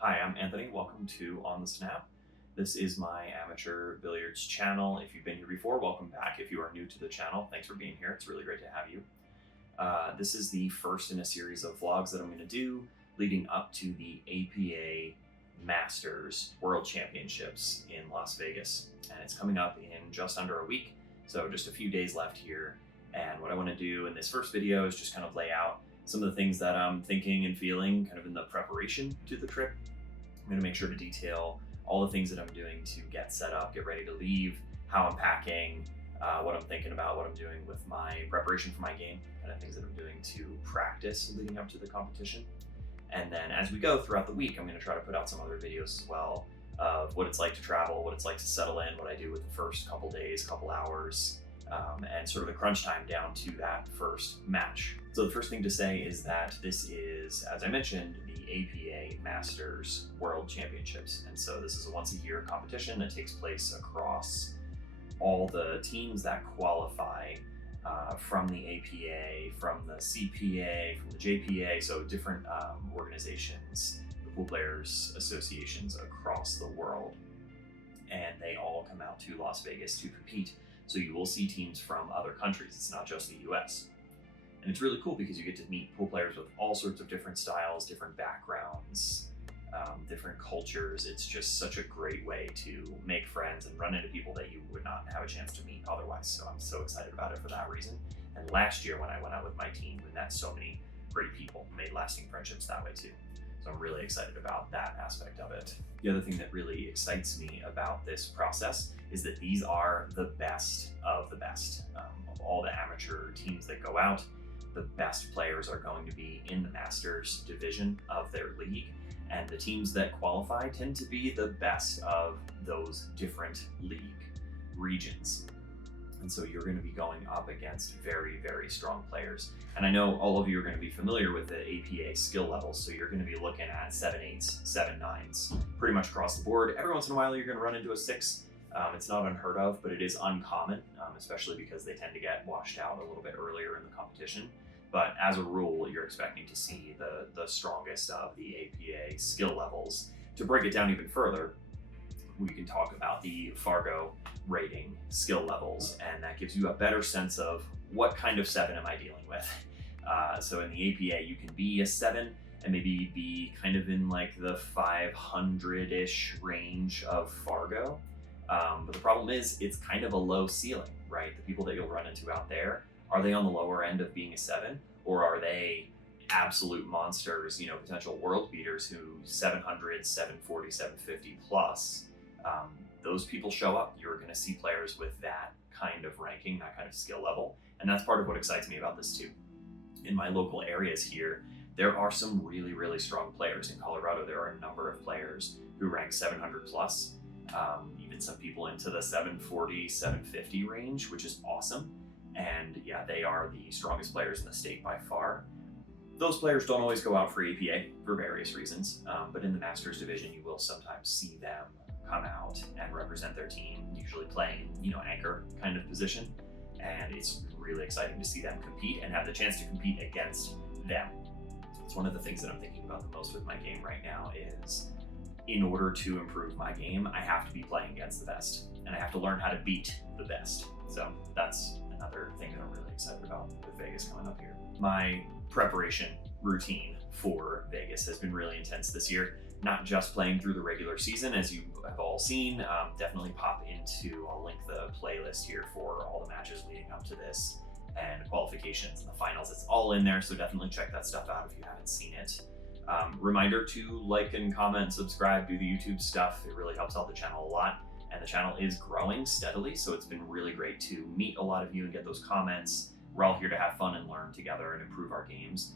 Hi, I'm Anthony. Welcome to On the Snap. This is my amateur billiards channel. If you've been here before, welcome back. If you are new to the channel, thanks for being here. It's really great to have you. This is the first in a series of vlogs that I'm going to do leading up to the APA Masters World Championships in Las Vegas. And it's coming up in just under a week, so just a few days left here. And what I want to do in this first video is just kind of lay out some of the things that I'm thinking and feeling kind of in the preparation to the trip. I'm going to make sure to detail all the things that I'm doing to get set up, get ready to leave, how I'm packing, what I'm thinking about, what I'm doing with my preparation for my game, kind of things that I'm doing to practice leading up to the competition. And then as we go throughout the week, I'm going to try to put out some other videos as well of what it's like to travel, what it's like to settle in, what I do with the first couple days, couple hours, and sort of the crunch time down to that first match. So the first thing to say is that this is, as I mentioned, the APA Masters World Championships. And so this is a once a year competition that takes place across all the teams that qualify from the APA, from the CPA, from the JPA, so different organizations, the pool players associations across the world. And they all come out to Las Vegas to compete. So you will see teams from other countries. It's not just the US. And it's really cool because you get to meet pool players with all sorts of different styles, different backgrounds, different cultures. It's just such a great way to make friends and run into people that you would not have a chance to meet otherwise. So I'm so excited about it for that reason. And last year when I went out with my team, we met so many great people, made lasting friendships that way too. So I'm really excited about that aspect of it. The other thing that really excites me about this process is that these are the best of the best. Of all the amateur teams that go out, the best players are going to be in the Masters division of their league. And the teams that qualify tend to be the best of those different league regions. And so you're going to be going up against very, very strong players. And I know all of you are going to be familiar with the APA skill levels. So you're going to be looking at 7/8s, 7/9s, pretty much across the board. Every once in a while, you're going to run into a 6. It's not unheard of, but it is uncommon, especially because they tend to get washed out a little bit earlier in the competition. But as a rule, you're expecting to see the strongest of the APA skill levels. To break it down even further, we can talk about the Fargo rating skill levels, and that gives you a better sense of what kind of 7 am I dealing with. So in the APA, you can be a 7 and maybe be kind of in like the 500-ish range of Fargo. But the problem is it's kind of a low ceiling, right? The people that you'll run into out there, are they on the lower end of being a 7, or are they absolute monsters, potential world beaters who 700, 740, 750 plus? Those people show up. You're going to see players with that kind of ranking, that kind of skill level. And that's part of what excites me about this too. In my local areas here, there are some really, really strong players. In Colorado, there are a number of players who rank 700 plus, even some people into the 740, 750 range, which is awesome. And yeah, they are the strongest players in the state by far. Those players don't always go out for APA for various reasons, but in the Masters division, you will sometimes see them come out and represent their team, usually playing, anchor kind of position. And it's really exciting to see them compete and have the chance to compete against them. It's one of the things that I'm thinking about the most with my game right now is, in order to improve my game, I have to be playing against the best, and I have to learn how to beat the best. So that's another thing that I'm really excited about with Vegas coming up here. My preparation routine for Vegas has been really intense this year. Not just playing through the regular season, as you have all seen. Definitely pop into, I'll link the playlist here for all the matches leading up to this, and qualifications and the finals. It's all in there, so definitely check that stuff out if you haven't seen it. Reminder to like and comment, subscribe, do the YouTube stuff. It really helps out the channel a lot. And the channel is growing steadily, so it's been really great to meet a lot of you and get those comments. We're all here to have fun and learn together and improve our games.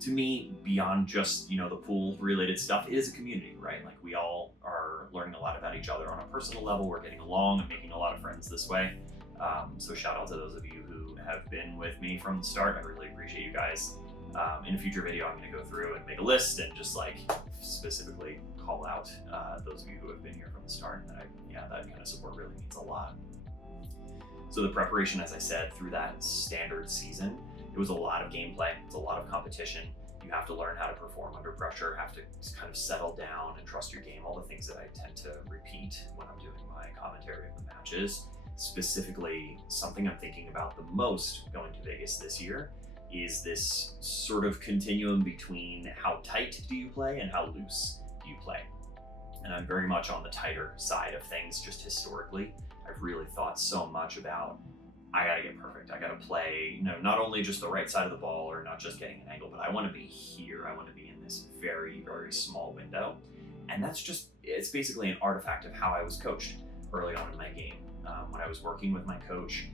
To me, beyond just the pool related stuff, it is a community, right? Like, we all are learning a lot about each other on a personal level. We're getting along and making a lot of friends this way. So shout out to those of you who have been with me from the start. I really appreciate you guys. In a future video, I'm going to go through and make a list and just specifically call out those of you who have been here from the start. And that kind of support really means a lot. So the preparation, as I said, through that standard season, it was a lot of gameplay, it's a lot of competition. You have to learn how to perform under pressure, have to kind of settle down and trust your game, all the things that I tend to repeat when I'm doing my commentary of the matches. Specifically, something I'm thinking about the most going to Vegas this year is this sort of continuum between how tight do you play and how loose do you play. And I'm very much on the tighter side of things just historically. I've really thought so much about, I gotta get perfect. I gotta play, not only just the right side of the ball or not just getting an angle, but I wanna be here. I wanna be in this very, very small window. And it's basically an artifact of how I was coached early on in my game. When I was working with my coach,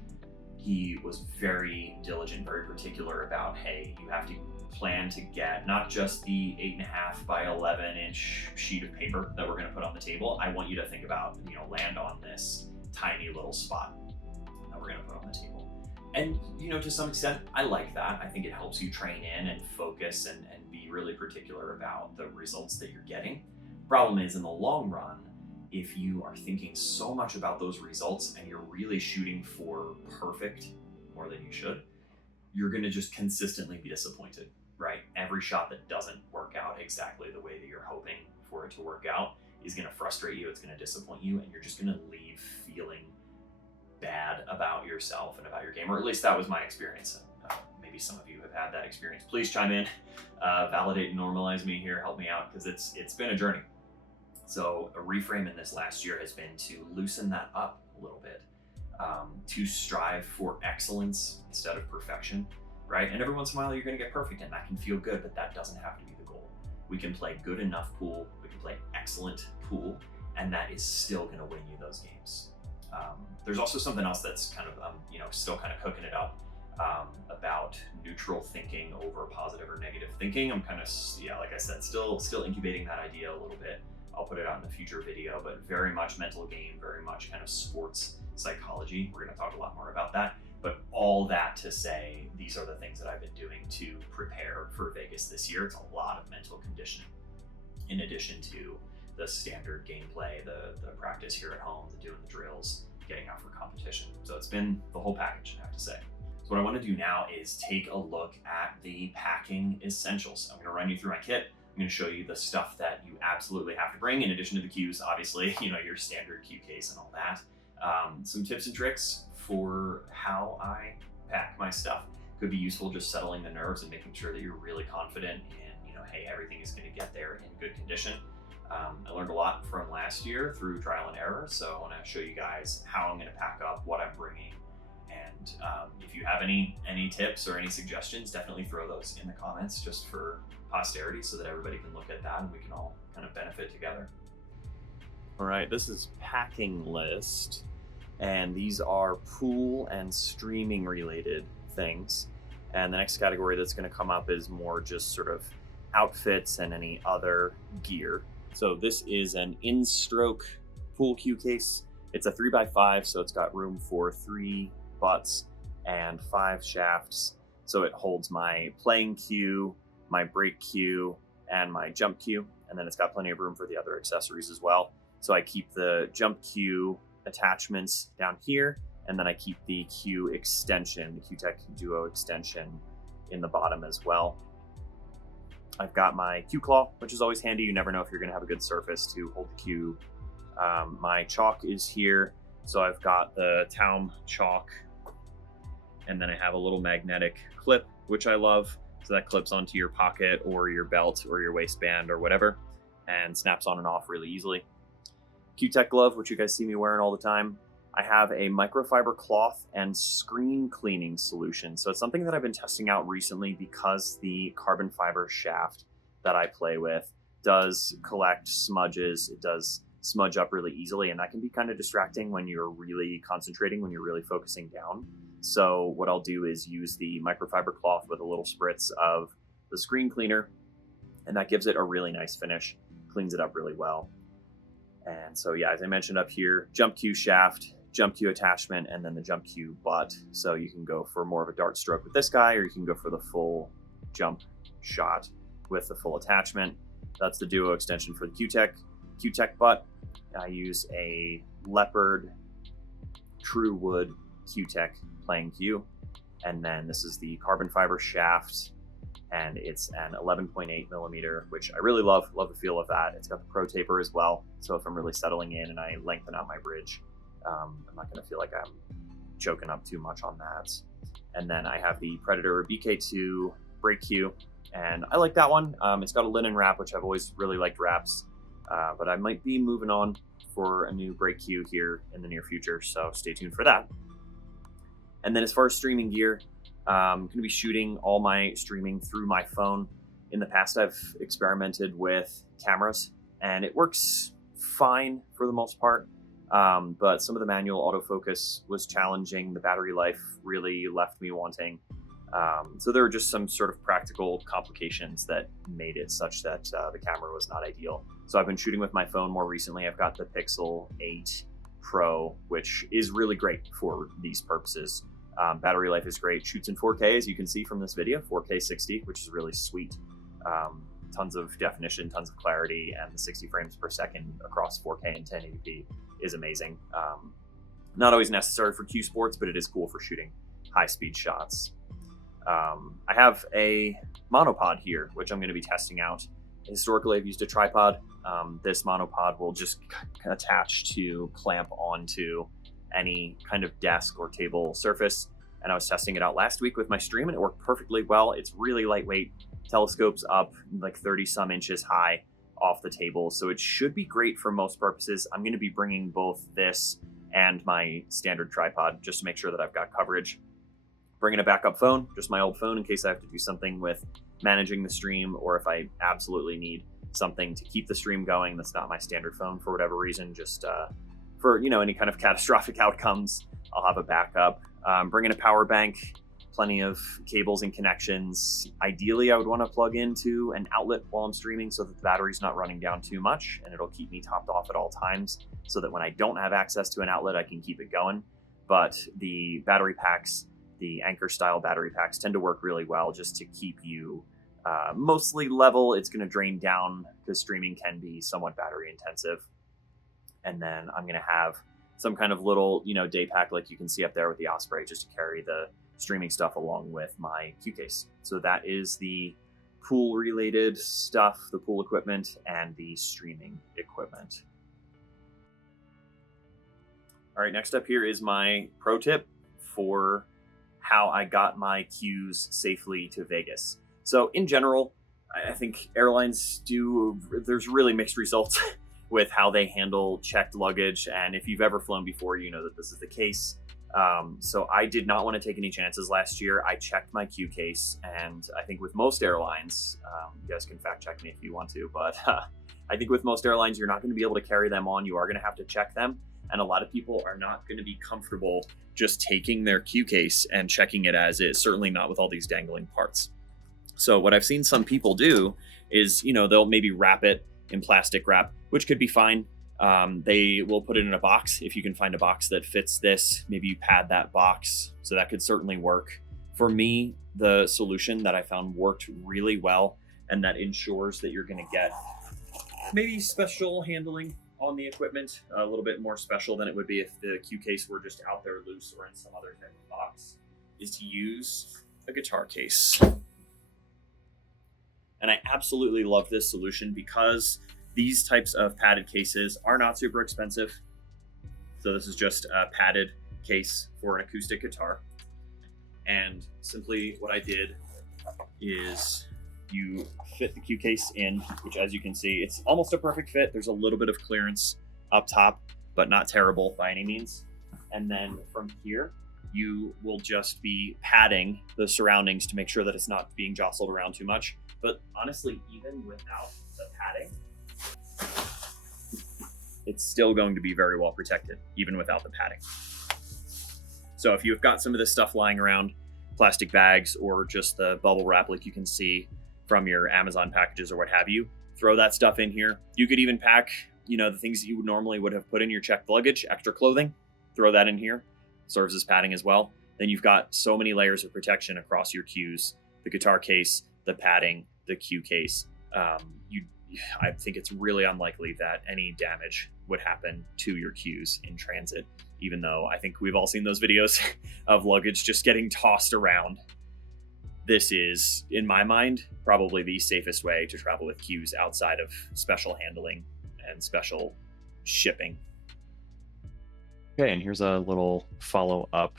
he was very diligent, very particular about, hey, you have to plan to get not just the 8.5 by 11 inch sheet of paper that we're gonna put on the table. I want you to think about, land on this tiny little spot that we're gonna put on the table. And, to some extent, I like that. I think it helps you train in and focus and be really particular about the results that you're getting. Problem is, in the long run, if you are thinking so much about those results and you're really shooting for perfect more than you should, you're gonna just consistently be disappointed, right? Every shot that doesn't work out exactly the way that you're hoping for it to work out is gonna frustrate you, it's gonna disappoint you, and you're just gonna leave feeling bad about yourself and about your game, or at least that was my experience. Maybe some of you have had that experience. Please chime in, validate and normalize me here, help me out, because it's been a journey. So a reframe in this last year has been to loosen that up a little bit, to strive for excellence instead of perfection, right? And every once in a while you're gonna get perfect and that can feel good, but that doesn't have to be the goal. We can play good enough pool, we can play excellent pool, and that is still gonna win you those games. There's also something else that's kind of, still kind of cooking it up, about neutral thinking over positive or negative thinking. I'm kind of, like I said, still incubating that idea a little bit. I'll put it out in a future video, but very much mental game, very much kind of sports psychology. We're gonna talk a lot more about that, but all that to say, these are the things that I've been doing to prepare for Vegas this year. It's a lot of mental conditioning, in addition to the standard gameplay, the practice here at home, the doing the drills, getting out for competition. So it's been the whole package, I have to say. So what I want to do now is take a look at the packing essentials. I'm going to run you through my kit. I'm going to show you the stuff that you absolutely have to bring, in addition to the cues, obviously, your standard cue case and all that. Some tips and tricks for how I pack my stuff. Could be useful just settling the nerves and making sure that you're really confident in, hey, everything is going to get there in good condition. I learned a lot from last year through trial and error, so I want to show you guys how I'm going to pack up, what I'm bringing, and if you have any tips or any suggestions, definitely throw those in the comments just for posterity so that everybody can look at that and we can all kind of benefit together. All right, this is packing list, and these are pool and streaming related things. And the next category that's going to come up is more just sort of outfits and any other gear. So this is an in-stroke pool cue case. It's a 3x5, so it's got room for 3 butts and 5 shafts. So it holds my playing cue, my break cue, and my jump cue. And then it's got plenty of room for the other accessories as well. So I keep the jump cue attachments down here, and then I keep the cue extension, the Q-Tech Duo extension, in the bottom as well. I've got my cue claw, which is always handy. You never know if you're gonna have a good surface to hold the cue. My chalk is here. So I've got the Taum chalk, and then I have a little magnetic clip, which I love. So that clips onto your pocket or your belt or your waistband or whatever, and snaps on and off really easily. Q-Tech glove, which you guys see me wearing all the time. I have a microfiber cloth and screen cleaning solution. So it's something that I've been testing out recently because the carbon fiber shaft that I play with does collect smudges. It does smudge up really easily, and that can be kind of distracting when you're really concentrating, when you're really focusing down. So what I'll do is use the microfiber cloth with a little spritz of the screen cleaner, and that gives it a really nice finish, cleans it up really well. And so yeah, as I mentioned up here, jump cue shaft, jump cue attachment, and then the jump cue butt. So you can go for more of a dart stroke with this guy, or you can go for the full jump shot with the full attachment. That's the Duo extension for the Q-Tech butt. I use a Leopard True Wood Q-Tech playing cue. And then this is the carbon fiber shaft and it's an 11.8 millimeter, which I really love the feel of that. It's got the pro taper as well, so if I'm really settling in and I lengthen out my bridge, I'm not going to feel like I'm choking up too much on that. And then I have the Predator BK2 brake cue, and I like that one. It's got a linen wrap, which I've always really liked wraps, but I might be moving on for a new brake cue here in the near future, so stay tuned for that. And then as far as streaming gear, I'm going to be shooting all my streaming through my phone. In the past, I've experimented with cameras, and it works fine for the most part, but some of the manual autofocus was challenging. The battery life really left me wanting. So there were just some sort of practical complications that made it such that the camera was not ideal. So I've been shooting with my phone more recently. I've got the Pixel 8 Pro, which is really great for these purposes. Battery life is great. Shoots in 4K, as you can see from this video, 4K 60, which is really sweet. Tons of definition, tons of clarity, and the 60 frames per second across 4K and 1080p is amazing. Not always necessary for Q Sports, but it is cool for shooting high-speed shots. I have a monopod here, which I'm going to be testing out. Historically, I've used a tripod. This monopod will just attach to clamp onto any kind of desk or table surface. And I was testing it out last week with my stream, and it worked perfectly well. It's really lightweight, telescopes up like 30 some inches high off the table. So it should be great for most purposes. I'm going to be bringing both this and my standard tripod just to make sure that I've got coverage. Bringing a backup phone, just my old phone, in case I have to do something with managing the stream, or if I absolutely need something to keep the stream going that's not my standard phone for whatever reason, just for any kind of catastrophic outcomes, I'll have a backup. Bringing a power bank, plenty of cables and connections. Ideally, I would want to plug into an outlet while I'm streaming so that the battery's not running down too much, and it'll keep me topped off at all times so that when I don't have access to an outlet, I can keep it going. But the battery packs, the Anchor style battery packs, tend to work really well just to keep you mostly level. It's going to drain down because streaming can be somewhat battery intensive. And then I'm going to have some kind of little, day pack like you can see up there with the Osprey, just to carry the streaming stuff along with my cue case. So that is the pool related stuff, the pool equipment and the streaming equipment. All right, next up here is my pro tip for how I got my cues safely to Vegas. So in general, I think airlines there's really mixed results with how they handle checked luggage. And if you've ever flown before, you know that this is the case. So I did not want to take any chances last year. I checked my cue case, and I think with most airlines, you guys can fact check me if you want to, but I think with most airlines, you're not going to be able to carry them on. You are going to have to check them. And a lot of people are not going to be comfortable just taking their cue case and checking it as is, certainly not with all these dangling parts. So what I've seen some people do is, they'll maybe wrap it in plastic wrap, which could be fine. They will put it in a box. If you can find a box that fits this, maybe you pad that box. So that could certainly work. For me, the solution that I found worked really well, and that ensures that you're going to get maybe special handling on the equipment, a little bit more special than it would be if the cue case were just out there loose or in some other type of box, is to use a guitar case. And I absolutely love this solution because these types of padded cases are not super expensive. So this is just a padded case for an acoustic guitar. And simply what I did is you fit the cue case in, which as you can see, it's almost a perfect fit. There's a little bit of clearance up top, but not terrible by any means. And then from here, you will just be padding the surroundings to make sure that it's not being jostled around too much. But honestly, even without the padding, it's still going to be very well protected, even without the padding. So if you've got some of this stuff lying around, plastic bags or just the bubble wrap like you can see from your Amazon packages or what have you, throw that stuff in here. You could even pack, the things that you normally would have put in your checked luggage, extra clothing, throw that in here, serves as padding as well. Then you've got so many layers of protection across your cues, the guitar case, the padding, the cue case. I think it's really unlikely that any damage would happen to your cues in transit, even though I think we've all seen those videos of luggage just getting tossed around. this is, in my mind, probably the safest way to travel with cues outside of special handling and special shipping. Okay, and here's a little follow up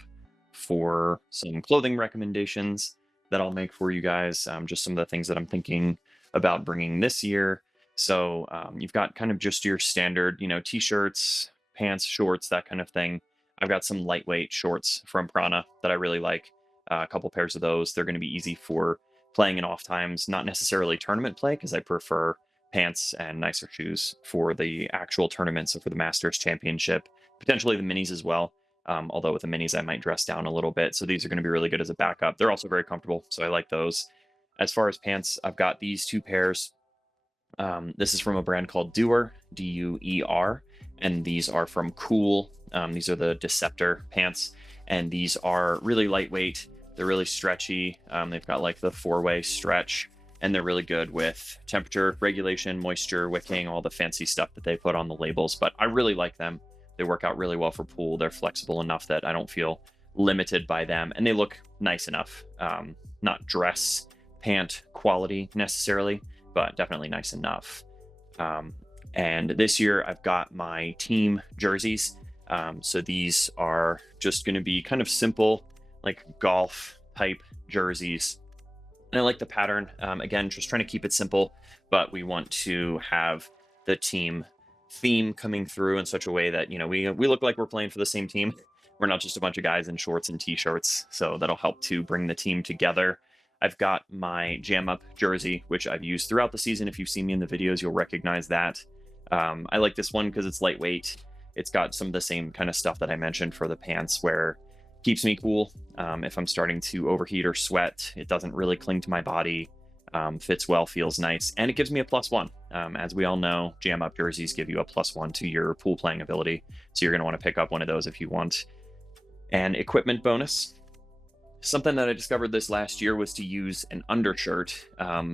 for some clothing recommendations that I'll make for you guys. Just some of the things that I'm thinking about bringing this year. So you've got kind of just your standard, t-shirts, pants, shorts, that kind of thing. I've got some lightweight shorts from Prana that I really like. A couple pairs of those. They're going to be easy for playing in off times, not necessarily tournament play, because I prefer pants and nicer shoes for the actual tournament. So for the Masters Championship, potentially the minis as well. Although with the minis, I might dress down a little bit. So these are going to be really good as a backup. They're also very comfortable, so I like those. As far as pants, I've got these two pairs. This is from a brand called Duer, Duer, and these are from Cool. These are the Deceptor pants, and these are really lightweight. They're really stretchy. They've got like the 4-way stretch, and they're really good with temperature regulation, moisture wicking, all the fancy stuff that they put on the labels. But I really like them. They work out really well for pool. They're flexible enough that I don't feel limited by them, and they look nice enough. Not dress pant quality necessarily, but definitely nice enough. And this year I've got my team jerseys. So these are just going to be kind of simple, like golf type jerseys. And I like the pattern. Again, just trying to keep it simple, but we want to have the team theme coming through in such a way that, we look like we're playing for the same team. We're not just a bunch of guys in shorts and t-shirts. So that'll help to bring the team together. I've got my Jam Up jersey, which I've used throughout the season. If you've seen me in the videos, you'll recognize that. I like this one because it's lightweight. It's got some of the same kind of stuff that I mentioned for the pants, where it keeps me cool. If I'm starting to overheat or sweat, it doesn't really cling to my body. Fits well, feels nice, and it gives me a +1. As we all know, Jam Up jerseys give you a +1 to your pool playing ability. So you're going to want to pick up one of those if you want. An equipment bonus. Something that I discovered this last year was to use an undershirt,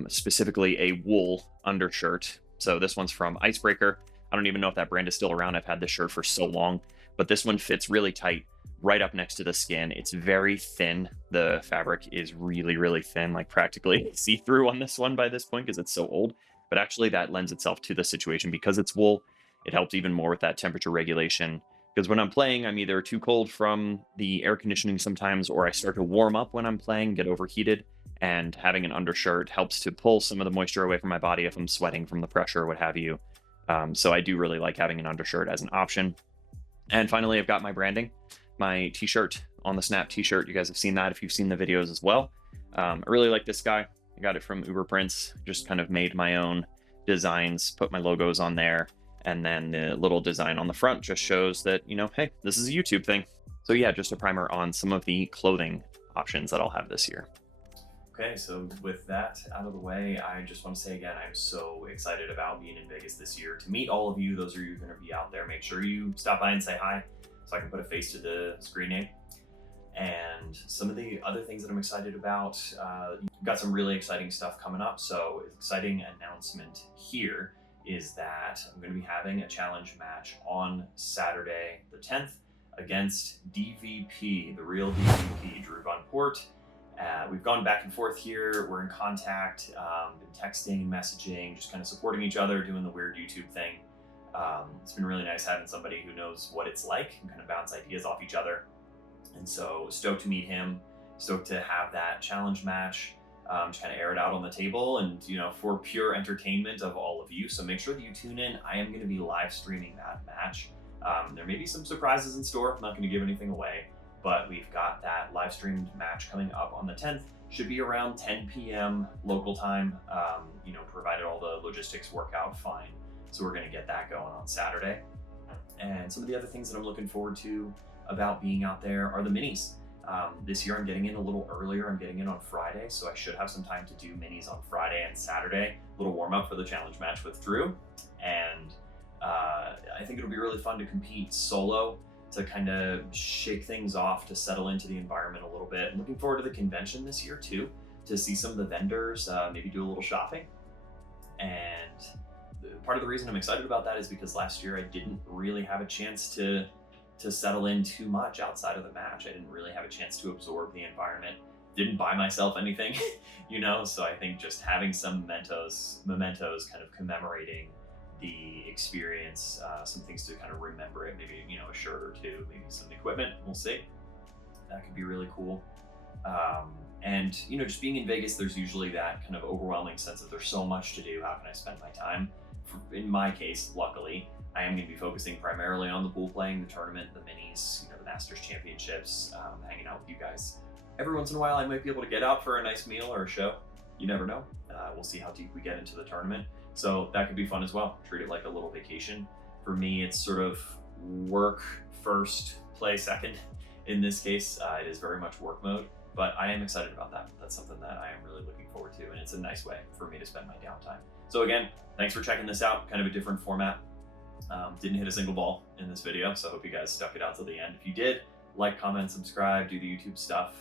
specifically a wool undershirt. So this one's from Icebreaker. I don't even know if that brand is still around. I've had this shirt for so long, but this one fits really tight right up next to the skin. It's very thin. The fabric is really, really thin, like practically see-through on this one by this point because it's so old. But actually that lends itself to the situation because it's wool. It helps even more with that temperature regulation. Because when I'm playing, I'm either too cold from the air conditioning sometimes, or I start to warm up when I'm playing, get overheated, and having an undershirt helps to pull some of the moisture away from my body if I'm sweating from the pressure or what have you. So I do really like having an undershirt as an option. And finally, I've got my branding, my t-shirt on the Snap t-shirt. You guys have seen that if you've seen the videos as well. I really like this guy. I got it from Uber Prints, just kind of made my own designs, put my logos on there. And then the little design on the front just shows that, hey, this is a YouTube thing. So yeah, just a primer on some of the clothing options that I'll have this year. Okay, so with that out of the way, I just want to say again, I'm so excited about being in Vegas this year to meet all of you. Those of you who are going to be out there, make sure you stop by and say hi so I can put a face to the screen name. And some of the other things that I'm excited about, we've got some really exciting stuff coming up. So exciting announcement here is that I'm going to be having a challenge match on Saturday the 10th against DVP, the real DVP, Drew Von Port. We've gone back and forth here. We're in contact, been texting, messaging, just kind of supporting each other, doing the weird YouTube thing. It's been really nice having somebody who knows what it's like and kind of bounce ideas off each other. And so stoked to meet him, stoked to have that challenge match. Just kind of air it out on the table and, for pure entertainment of all of you. So make sure that you tune in. I am going to be live streaming that match. There may be some surprises in store. I'm not going to give anything away, but we've got that live streamed match coming up on the 10th. Should be around 10 p.m. local time, provided all the logistics work out fine. So we're going to get that going on Saturday. And some of the other things that I'm looking forward to about being out there are the minis. This year I'm getting in a little earlier. I'm getting in on Friday, so I should have some time to do minis on Friday and Saturday. A little warm up for the challenge match with Drew. And I think it'll be really fun to compete solo, to kind of shake things off, to settle into the environment a little bit. I'm looking forward to the convention this year too, to see some of the vendors, maybe do a little shopping. And part of the reason I'm excited about that is because last year I didn't really have a chance to settle in too much outside of the match. I didn't really have a chance to absorb the environment. didn't buy myself anything, so I think just having some mementos kind of commemorating the experience, some things to kind of remember it, maybe, a shirt or two, maybe some equipment, we'll see. That could be really cool. And just being in Vegas, there's usually that kind of overwhelming sense of there's so much to do. How can I spend my time? In my case, luckily, I am going to be focusing primarily on the pool playing, the tournament, the minis, the Masters Championships, hanging out with you guys. Every once in a while, I might be able to get out for a nice meal or a show. You never know. We'll see how deep we get into the tournament. So that could be fun as well. Treat it like a little vacation. For me, it's sort of work first, play second. In this case, it is very much work mode. But I am excited about that. That's something that I am really looking forward to, and it's a nice way for me to spend my downtime. So again, thanks for checking this out. Kind of a different format. Didn't hit a single ball in this video, so I hope you guys stuck it out till the end. If you did, like, comment, subscribe, do the YouTube stuff,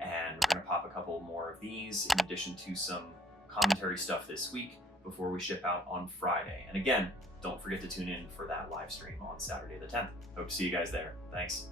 and we're gonna pop a couple more of these in addition to some commentary stuff this week before we ship out on Friday. And again, don't forget to tune in for that live stream on Saturday the 10th. Hope to see you guys there. Thanks.